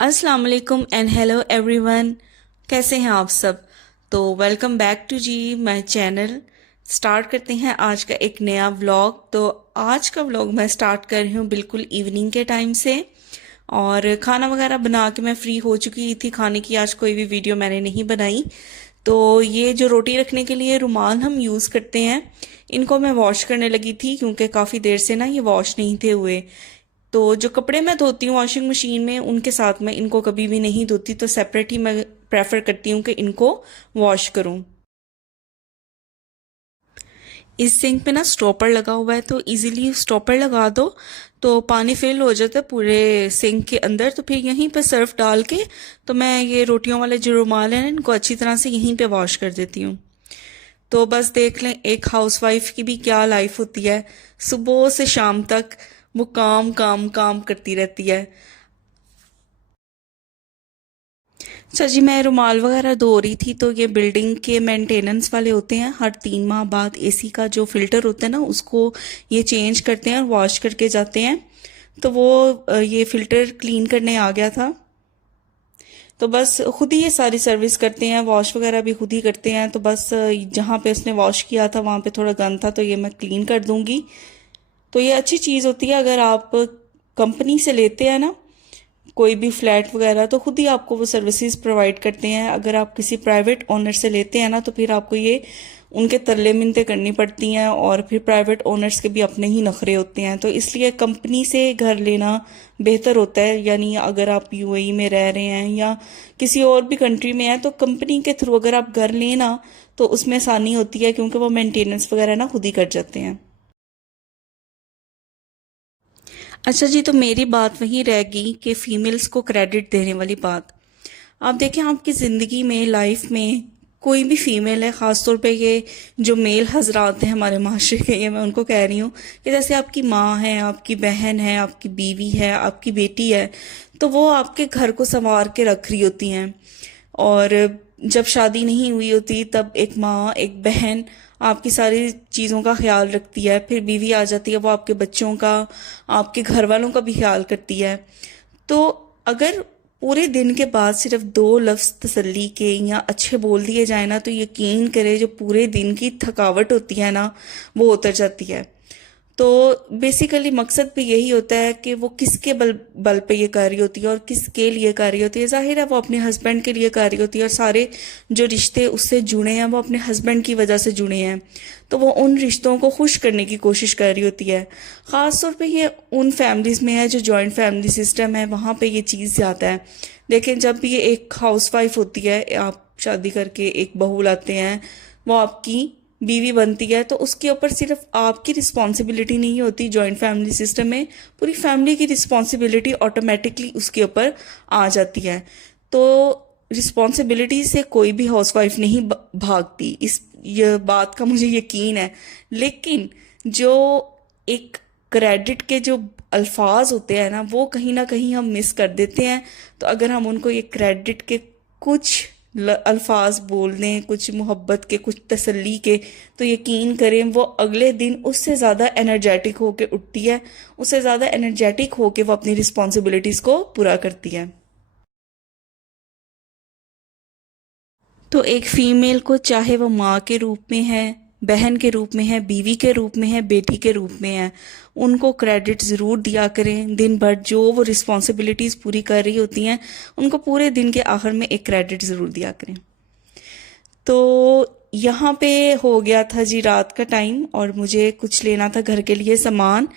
अस्सलाम वालेकुम and hello everyone. कैसे हैं आप सब? तो वेलकम बैक टू जी माय चैनल। स्टार्ट करते हैं आज का एक नया व्लॉग। तो आज का व्लॉग मैं स्टार्ट कर रही हूँ बिल्कुल इवनिंग के टाइम से। और खाना वगैरह बना के मैं फ्री हो चुकी थी खाने की। आज कोई भी वीडियो मैंने नहीं बनाई। तो ये जो रोटी रखने के लिए रुमाल हम यूज़ करते हैं, इनको मैं वॉश करने लगी थी क्योंकि काफ़ी देर से ना ये वॉश नहीं थे हुए। तो जो कपड़े मैं धोती हूँ वॉशिंग मशीन में, उनके साथ मैं इनको कभी भी नहीं धोती, तो सेपरेट ही मैं प्रेफर करती हूँ कि इनको वॉश करूँ। इस सिंक पे ना स्टॉपर लगा हुआ है, तो इजीली स्टॉपर लगा दो तो पानी फिल हो जाता है पूरे सिंक के अंदर। तो फिर यहीं पे सर्फ डाल के तो मैं ये रोटियों वाले जो रुमाल हैं ना, इनको अच्छी तरह से यहीं पे वॉश कर देती हूँ। तो बस देख लें एक हाउसवाइफ की भी क्या लाइफ होती है। सुबह से शाम तक वो काम काम काम करती रहती है। सर जी, मैं रुमाल वगैरह धो रही थी तो ये बिल्डिंग के मेंटेनेंस वाले होते हैं, हर 3 माह बाद एसी का जो फिल्टर होता है ना, उसको ये चेंज करते हैं और वॉश करके जाते हैं। तो वो ये फिल्टर क्लीन करने आ गया था। तो बस खुद ही ये सारी सर्विस करते हैं, वॉश वगैरह भी खुद ही करते हैं। तो बस जहाँ पे उसने वॉश किया था वहाँ पे थोड़ा गंद था, तो ये मैं क्लीन कर दूंगी। तो ये अच्छी चीज़ होती है अगर आप कंपनी से लेते हैं ना कोई भी फ्लैट वगैरह, तो खुद ही आपको वो सर्विसेज प्रोवाइड करते हैं। अगर आप किसी प्राइवेट ओनर से लेते हैं ना, तो फिर आपको ये उनके तरले मिन्नतें करनी पड़ती हैं, और फिर प्राइवेट ओनर्स के भी अपने ही नखरे होते हैं। तो इसलिए कंपनी से घर लेना बेहतर होता है। यानी अगर आप यूएई में रह रहे हैं या किसी और भी कंट्री में हैं, तो कंपनी के थ्रू अगर आप घर लेना तो उसमें आसानी होती है, क्योंकि वो मेंटेनेंस वगैरह ना खुद ही कर जाते हैं। अच्छा जी, तो मेरी बात वहीं रह गई कि फीमेल्स को क्रेडिट देने वाली बात। आप देखें आपकी ज़िंदगी में, लाइफ में कोई भी फीमेल है, ख़ास तौर पे ये जो मेल हजरात हैं हमारे माशरे के, ये मैं उनको कह रही हूँ कि जैसे आपकी माँ है, आपकी बहन है, आपकी बीवी है, आपकी बेटी है, तो वो आपके घर को संवार के रख रही होती हैं। और जब शादी नहीं हुई होती तब एक माँ, एक बहन आपकी सारी चीज़ों का ख्याल रखती है। फिर बीवी आ जाती है, वो आपके बच्चों का, आपके घर वालों का भी ख्याल करती है। तो अगर पूरे दिन के बाद सिर्फ 2 लफ्ज़ तसल्ली के या अच्छे बोल दिए जाए ना, तो यकीन करे जो पूरे दिन की थकावट होती है ना, वो उतर जाती है। तो बेसिकली मकसद भी यही होता है कि वो किसके बल बल पे ये कर रही होती है और किसके लिए कर रही होती है। जाहिर है वो अपने हस्बैंड के लिए कर रही होती है, और सारे जो रिश्ते उससे जुड़े हैं वो अपने हस्बैंड की वजह से जुड़े हैं। तो वो उन रिश्तों को खुश करने की कोशिश कर रही होती है। ख़ास तौर पे ये उन फैमिलीज़ में है जो जॉइंट फैमिली सिस्टम है, वहाँ पे ये चीज़ ज़्यादा है। लेकिन जब भी ये एक हाउसवाइफ होती है, आप शादी करके एक बहू लाते हैं, वो आपकी बीवी बनती है, तो उसके ऊपर सिर्फ आपकी रिस्पॉन्सिबिलिटी नहीं होती। जॉइंट फैमिली सिस्टम में पूरी फैमिली की रिस्पॉन्सिबिलिटी ऑटोमेटिकली उसके ऊपर आ जाती है। तो रिस्पॉन्सिबिलिटी से कोई भी हाउसवाइफ नहीं भागती, इस ये बात का मुझे यकीन है। लेकिन जो एक क्रेडिट के जो अल्फाज होते हैं ना कहीं हम मिस कर देते हैं। तो अगर हम उनको ये क्रेडिट के कुछ अल्फाज बोल दें, कुछ मोहब्बत के, कुछ तसल्ली के, तो यकीन करें वो अगले दिन उससे ज़्यादा एनर्जेटिक होके उठती है, उससे ज़्यादा एनर्जेटिक होके वो अपनी रिस्पॉन्सिबिलिटीज़ को पूरा करती है। तो एक फीमेल को, चाहे वो माँ के रूप में है, बहन के रूप में है, बीवी के रूप में है, बेटी के रूप में है, उनको क्रेडिट ज़रूर दिया करें। दिन भर जो वो रिस्पॉन्सिबिलिटीज़ पूरी कर रही होती हैं, उनको पूरे दिन के आखिर में एक क्रेडिट ज़रूर दिया करें। तो यहाँ पे हो गया था जी रात का टाइम, और मुझे कुछ लेना था घर के लिए सामान।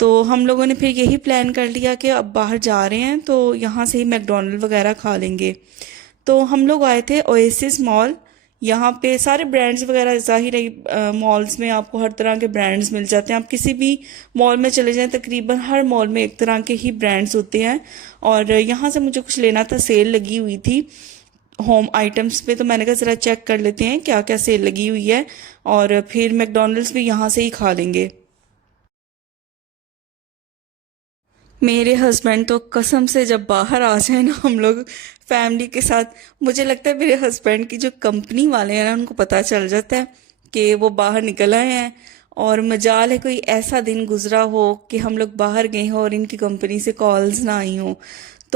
तो हम लोगों ने फिर यही प्लान कर लिया कि अब बाहर जा रहे हैं तो यहाँ से ही मैकडोनल्ड वगैरह खा लेंगे। तो हम लोग आए थे ओएसिस मॉल। यहाँ पे सारे ब्रांड्स वगैरह, जाहिर है मॉल्स में आपको हर तरह के ब्रांड्स मिल जाते हैं। आप किसी भी मॉल में चले जाएं, तकरीबन हर मॉल में एक तरह के ही ब्रांड्स होते हैं। और यहाँ से मुझे कुछ लेना था, सेल लगी हुई थी होम आइटम्स पे, तो मैंने कहा ज़रा चेक कर लेते हैं क्या क्या सेल लगी हुई है, और फिर मैकडोनल्ड्स भी यहाँ से ही खा लेंगे। मेरे हस्बैंड तो कसम से जब बाहर आ जाए ना हम लोग फैमिली के साथ, मुझे लगता है मेरे हस्बैंड की जो कंपनी वाले हैं ना, उनको पता चल जाता है कि वो बाहर निकल आए हैं। और मजाल है कोई ऐसा दिन गुजरा हो कि हम लोग बाहर गए हों और इनकी कंपनी से कॉल्स ना आई हों,